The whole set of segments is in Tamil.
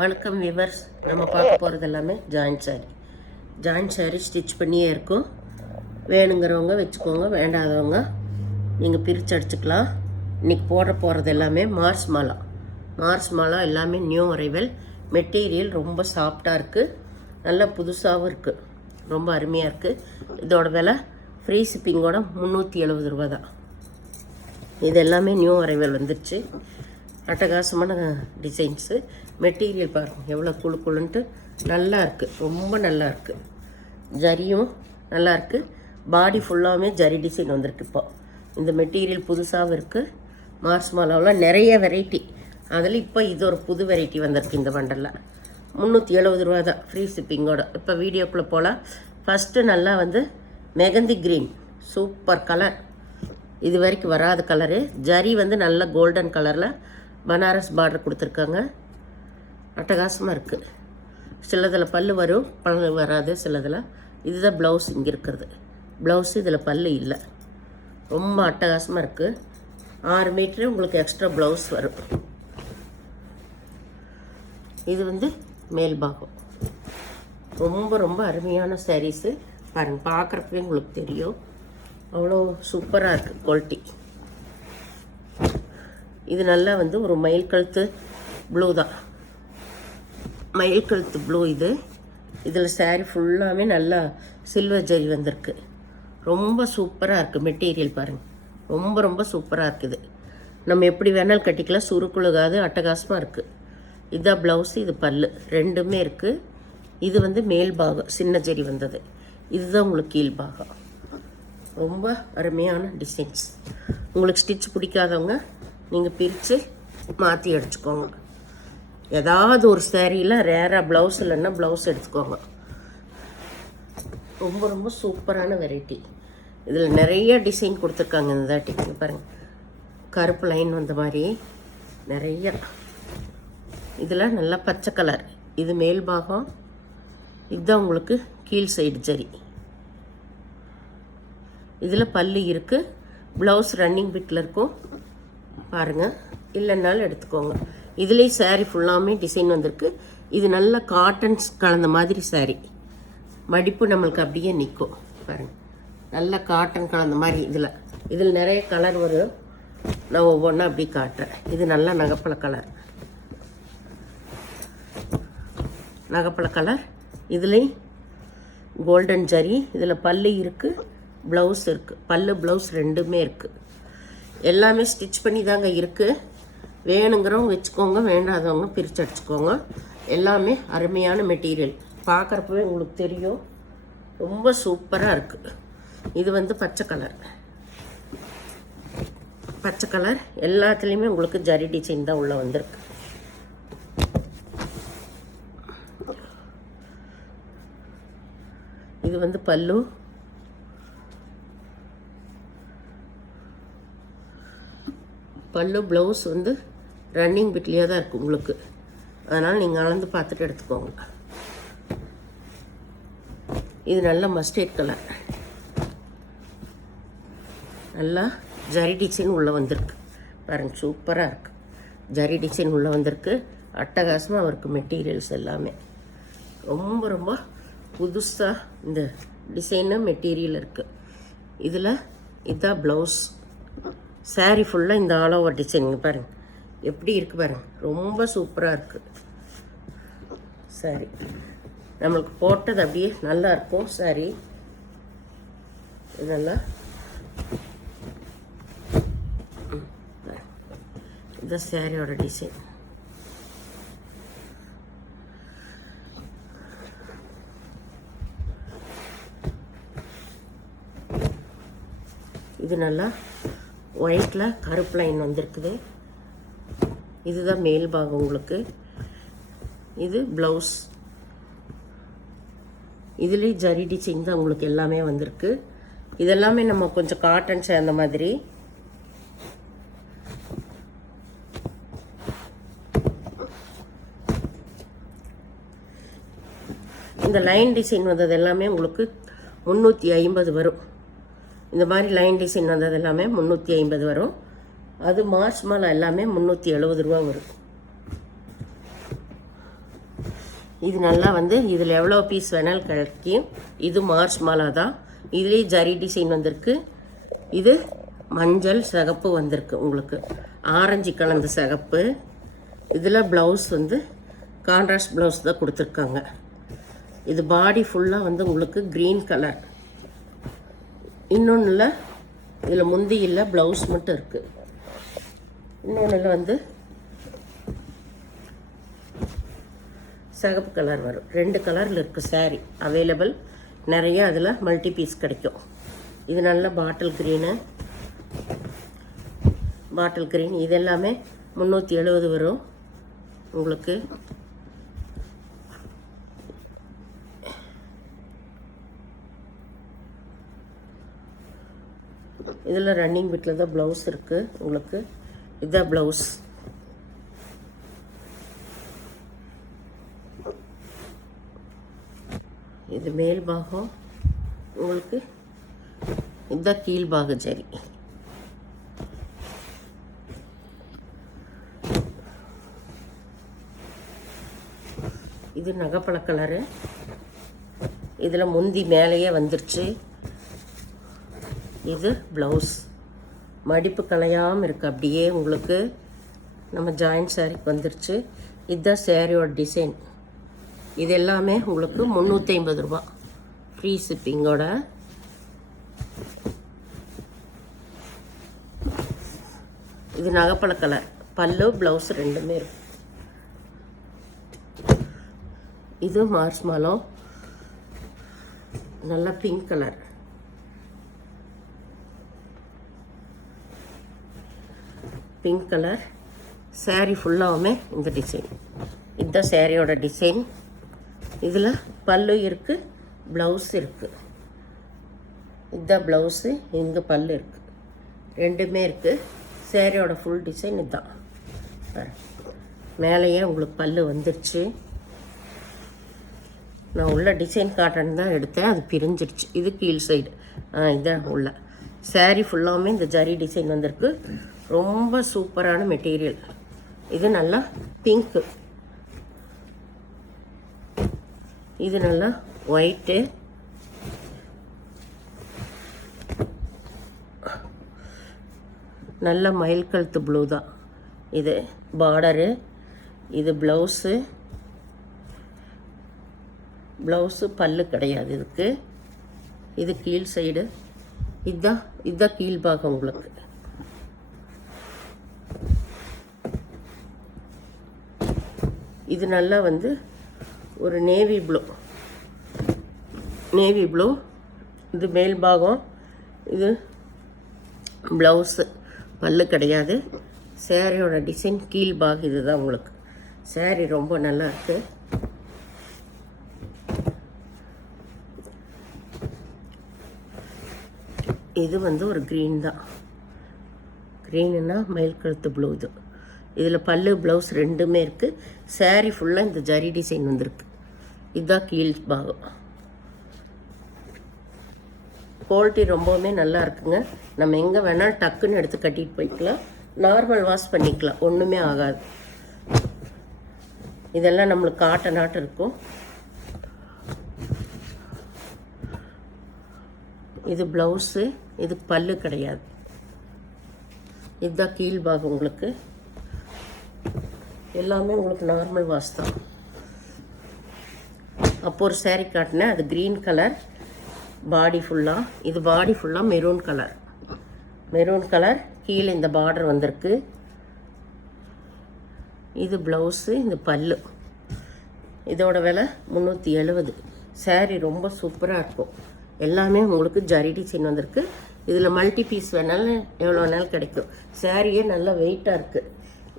வணக்கம் விவர்ஸ். நம்ம பார்க்க போகிறது எல்லாமே ஜாயிண்ட் சாரீ ஸ்டிச் பண்ணியே இருக்கும். வேணுங்கிறவங்க வச்சுக்கோங்க, வேண்டாதவங்க நீங்கள் பிரித்து அடிச்சுக்கலாம். இன்றைக்கி போகிறது எல்லாமே மார்ஸ் மாலா எல்லாமே நியூ அரைவல். மெட்டீரியல் ரொம்ப சாஃப்டாக இருக்குது, நல்லா புதுசாகவும் இருக்குது, ரொம்ப அருமையாக இருக்குது. இதோட விலை ஃப்ரீ ஷிப்பிங்கோட 370 ரூபா தான். இது எல்லாமே நியூ அரைவல் வந்துடுச்சு. அட்டகாசமான டிசைன்ஸு. மெட்டீரியல் பாருங்கள் எவ்வளோ குழுன்ட்டு நல்லா இருக்குது, ரொம்ப நல்லா இருக்குது. ஜரியும் நல்லா இருக்குது. பாடி ஃபுல்லாகவே ஜரி டிசைன் வந்திருக்கு. இப்போ இந்த மெட்டீரியல் புதுசாகவும் இருக்குது. மார்ஸ் மாலாவில் நிறைய வெரைட்டி, அதில் இப்போ இது ஒரு புது வெரைட்டி வந்திருக்கு. இந்த பண்டலில் 370 ரூபா தான் ஃப்ரீ ஷிப்பிங்கோட. இப்போ வீடியோக்குள்ளே போகலாம். ஃபஸ்ட்டு நல்லா மெகந்தி க்ரீன், சூப்பர் கலர், இது வரைக்கும் வராத கலரு. ஜரி நல்ல கோல்டன் கலரில் பனாரஸ் பார்டர் கொடுத்துருக்காங்க. அட்டகாசமாக இருக்குது. சிலதில் பல்லு வரும், பல்லு வராது சிலதில். இதுதான் ப்ளவுஸ் இங்கே இருக்கிறது. ப்ளவுஸு இதில் பல்லு இல்லை. ரொம்ப அட்டகாசமாக இருக்குது. 6 மீட்டரு உங்களுக்கு எக்ஸ்ட்ரா ப்ளவுஸ் வரும். இது மேல் பாகம். ரொம்ப ரொம்ப அருமையான சாரீஸு. பாருங்கள், பார்க்குறப்பவே உங்களுக்கு தெரியும் அவ்வளோ சூப்பராக இருக்குது குவாலிட்டி. இது நல்லா ஒரு மயில் கழுத்து ப்ளூ தான், மயில் கழுத்து ப்ளூ. இதில் சாரீ ஃபுல்லாகவே நல்லா சில்வர் ஜரி வந்திருக்கு. ரொம்ப சூப்பராக இருக்குது. மெட்டீரியல் பாருங்கள், ரொம்ப ரொம்ப சூப்பராக இருக்குது. நம்ம எப்படி வேணாலும் கட்டிக்கலாம், சுருக்குழுகாது, அட்டகாசமாக இருக்குது. இதுதான் ப்ளவுஸு, இது பல்லு, ரெண்டுமே இருக்குது. இது மேல் பாகம் சின்ன ஜரி வந்தது. இதுதான் உங்களுக்கு கீழ் பாகம். ரொம்ப அருமையான டிசைன்ஸ். உங்களுக்கு ஸ்டிச் பிடிக்காதவங்க நீங்கள் பிரித்து மாற்றி அடிச்சுக்கோங்க. ஏதாவது ஒரு சேரீயில் ரேராக ப்ளவுஸ் இல்லைன்னா ப்ளவுஸ் எடுத்துக்கோங்க. ரொம்ப ரொம்ப சூப்பரான வெரைட்டி. இதில் நிறைய டிசைன் கொடுத்துருக்காங்க. இந்த தாட்டி பாருங்கள், கருப்பு லைன் வந்த மாதிரி நிறைய. இதில் நல்லா பச்சை கலர், இது மேல் பாகம். இதுதான் உங்களுக்கு கீழ் சைடு ஜரி. இதில் பல்லு இருக்குது, ப்ளவுஸ் ரன்னிங் பிட்டில் இருக்கும். பாருங்கள், இல்லைன்னாலும் எடுத்துக்கோங்க. இதுலேயே சாரீ ஃபுல்லாமே டிசைன் வந்திருக்கு. இது நல்ல காட்டன்ஸ் கலந்த மாதிரி சாரீ. மடிப்பு நம்மளுக்கு அப்படியே நிற்கும். பாருங்கள், நல்ல காட்டன் கலந்த மாதிரி. இதில் நிறைய கலர் வரும். நான் ஒவ்வொன்றா அப்படி காட்டுறேன். இது நல்லா நகைப்பழ கலர், நகைப்பழ கலர். இதுலேயும் கோல்டன் ஜரி. இதில் பல்லு இருக்குது, ப்ளவுஸ் இருக்குது. பல்லு ப்ளவுஸ் ரெண்டுமே இருக்குது. எல்லாமே ஸ்டிச் பண்ணி தாங்க இருக்குது. வேணுங்கிறவங்க வச்சுக்கோங்க, வேண்டாதவங்க பிரித்து அடிச்சுக்கோங்க. எல்லாமே அருமையான மெட்டீரியல். பார்க்குறப்பவே உங்களுக்கு தெரியும், ரொம்ப சூப்பராக இருக்குது. இது பச்சை கலர். பச்சை கலர் எல்லாத்துலேயுமே உங்களுக்கு ஜரி டிசைன் தான் உள்ளே வந்திருக்கு. இது பல்லு. பல்லு ப்ளவுஸ் ரன்னிங் பிட்லேயே தான் இருக்குது உங்களுக்கு. அதனால் நீங்கள் அளந்து பார்த்துட்டு எடுத்துக்கோங்க. இது நல்ல மஸ்டர்ட் கலர், நல்லா ஜரி டிசைன் உள்ளே வந்திருக்கு. பாருங்கள், சூப்பராக இருக்குது. ஜரி டிசைன் உள்ளே வந்திருக்கு. அட்டகாசமாக அவருக்கு மெட்டீரியல்ஸ் எல்லாமே ரொம்ப ரொம்ப புதுசாக இந்த டிசைனு மெட்டீரியல் இருக்குது. இதுதான் ப்ளவுஸ். சாரீ ஃபுல்லாக இந்த ஆல் ஓவர் டிசைன் பாருங்கள் எப்படி இருக்குது பாருங்கள். ரொம்ப சூப்பராக இருக்குது சாரீ. நம்மளுக்கு போட்டது அப்படியே நல்லா இருக்கும் சாரீ. இதெல்லாம் இதுதான் சாரியோட டிசைன். இது நல்லா ஒயிட்டில் கருப்பு லைன் வந்திருக்குது. இதுதான் மேல் பாகம் உங்களுக்கு. இது ப்ளவுஸ். இதுலேயே ஜரி டிசைன் தான் உங்களுக்கு எல்லாமே வந்திருக்கு. இதெல்லாமே நம்ம கொஞ்சம் காட்டன் சேர்ந்த மாதிரி. இந்த லைன் டிசைன் வந்தது எல்லாமே உங்களுக்கு 350 வரும். இந்த மாதிரி லைன் டிசைன் வந்தது எல்லாமே 350 வரும். அது மார்ஸ் மாலா எல்லாமே 370 ரூபா வரும். இது நல்லா வந்து இதில் எவ்வளோ பீஸ் வேணாலும் கிடைக்கும். இது மார்ஷ் மாலா தான். இதுலேயே ஜரி டிசைன் வந்திருக்கு. இது மஞ்சள் சிகப்பு வந்திருக்கு, உங்களுக்கு ஆரஞ்சு கலந்த சிகப்பு. இதில் ப்ளவுஸ் வந்து கான்ட்ராஸ்ட் ப்ளவுஸ் தான் கொடுத்துருக்காங்க. இது பாடி ஃபுல்லாக வந்து உங்களுக்கு க்ரீன் கலர். இன்னொன்றில் இதில் முந்தி இல்லை, ப்ளவுஸ் மட்டும் இருக்குது. இன்னொன்றில் வந்து சிகப்பு கலர் வரும். 2 கலரில் இருக்குது சாரீ அவைலபிள். நிறைய அதில் மல்டி பீஸ் கிடைக்கும். இது நல்ல பாட்டில் க்ரீன். இது எல்லாமே 370 வரும் உங்களுக்கு. இதில் ரன்னிங் பிட்டில் தான் ப்ளவுஸ் இருக்குது உங்களுக்கு. இதுதான் ப்ளவுஸ். இது மேல் பாகம் உங்களுக்கு. இதுதான் கீழ் பாக ஜரி. இது நகைப்பழ கலரு. இதில் முந்தி மேலேயே வந்துருச்சு. இது ப்ளவுஸ் மடிப்பு கலையாமல் இருக்குது, அப்படியே உங்களுக்கு நம்ம ஜாயின்ட் சாரிக்கு வந்துருச்சு. இதுதான் சேரீயோட டிசைன். இது எல்லாமே உங்களுக்கு 350 ரூபா ஃப்ரீ ஷிப்பிங்கோட. இது நகைப்பழ கலர். பல்லு ப்ளவுஸ் ரெண்டுமே இருக்கு. இது மார்ஷ் மாலோ நல்லா pink colour. Pink colour sari ஃபுல்லாகவுமே இந்த டிசைன். இதுதான் சாரியோட டிசைன். இதில் பல்லு இருக்குது, ப்ளவுஸ் இருக்குது. இதுதான் ப்ளவுஸு, இங்கே பல்லு இருக்குது, ரெண்டுமே இருக்குது. சாரியோட ஃபுல் டிசைன் இதுதான். மேலேயே உங்களுக்கு பல்லு வந்துருச்சு. நான் உள்ள டிசைன் காட்டன் தான் எடுத்தேன், அது பிரிஞ்சிருச்சு. இது கீழ் சைடு. இதான் உள்ள சாரீ ஃபுல்லாகவுமே இந்த ஜரி டிசைன் வந்திருக்கு. ரொம்ப சூப்பரான மெட்டீரியல். இது நல்லா பிங்க்கு. இது நல்லா ஒயிட்டு. நல்ல மயில் கழுத்து ப்ளூ தான். இது பார்டரு. இது ப்ளவுஸு பல்லு கிடையாது இதுக்கு. இது கீழ் சைடு. இதுதான் கீழ் பாகம் உங்களுக்கு. இது நல்லா வந்து ஒரு நேவி ப்ளூ. இது மேல் பாகம். இது ப்ளவுஸு பல்லு கிடையாது. சேரீயோட டிசைன் கீழ் பாகம் இதுதான் உங்களுக்கு. சேரீ ரொம்ப நல்லா இருக்குது. இது வந்து ஒரு க்ரீன் தான். க்ரீனுன்னா மயில் கழுத்து ப்ளூ. இது இதில் பல்லு ப்ளவுஸ் ரெண்டுமே இருக்குது. சாரீ ஃபுல்லாக இந்த ஜரி டிசைன் வந்திருக்கு. இதுதான் கீழ் பாகம். குவாலிட்டி ரொம்பவுமே நல்லா இருக்குங்க. நம்ம எங்கே வேணாலும் டக்குன்னு எடுத்து கட்டிட்டு போய்க்கலாம். நார்மல் வாஷ் பண்ணிக்கலாம், ஒன்றுமே ஆகாது. இதெல்லாம் நம்மளுக்கு காட்டனாட்டு இருக்கும். இது ப்ளவுஸு. இது பல்லு கிடையாது. இதுதான் கீழ் பாகம் உங்களுக்கு. எல்லாமே உங்களுக்கு நார்மல் வாஷ் தான். அப்போ ஒரு சாரீ காட்டினேன், அது க்ரீன் கலர் பாடி ஃபுல்லாக. இது பாடி ஃபுல்லாக மெரூன் கலர். கீழே இந்த பார்டர் வந்திருக்கு. இது ப்ளவுஸு. இந்த பல்லு. இதோட விலை 370. சாரீ ரொம்ப சூப்பராக இருக்கும். எல்லாமே உங்களுக்கு ஜரி டிசைன் வந்திருக்கு. இதில் மல்டி பீஸ் வேணாலும் எவ்வளோ வேணாலும் கிடைக்கும். சாரியே நல்லா வெயிட்டாக இருக்குது.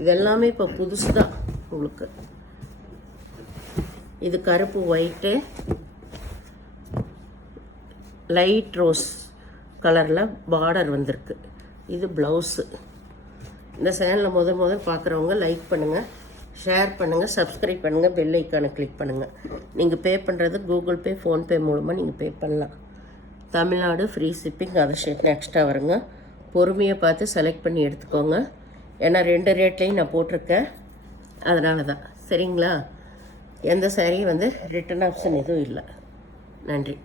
இது எல்லாமே இப்போ புதுசு தான் உங்களுக்கு. இது கருப்பு ஒயிட்டு லைட் ரோஸ் கலரில் பார்டர் வந்திருக்கு. இது ப்ளவுஸு. இந்த சேனலில் முதல் பார்க்குறவங்க லைக் பண்ணுங்கள், ஷேர் பண்ணுங்கள், சப்ஸ்கிரைப் பண்ணுங்கள், பெல் ஐக்கானை கிளிக் பண்ணுங்கள். நீங்கள் பே பண்ணுறது கூகுள் பே, ஃபோன்பே மூலமாக நீங்கள் பே பண்ணலாம். Tamil Nadu free shipping. அதர் ஸ்டேட்டில் எக்ஸ்ட்ரா வருங்க. பொறுமையை பார்த்து செலக்ட் பண்ணி எடுத்துக்கோங்க. ஏன்னா 2 ரேட்லேயும் நான் போட்டிருக்கேன், அதனால தான். சரிங்களா? எந்த சாரியும் வந்து ரிட்டன் ஆப்ஷன் எதுவும் இல்லை. நன்றி.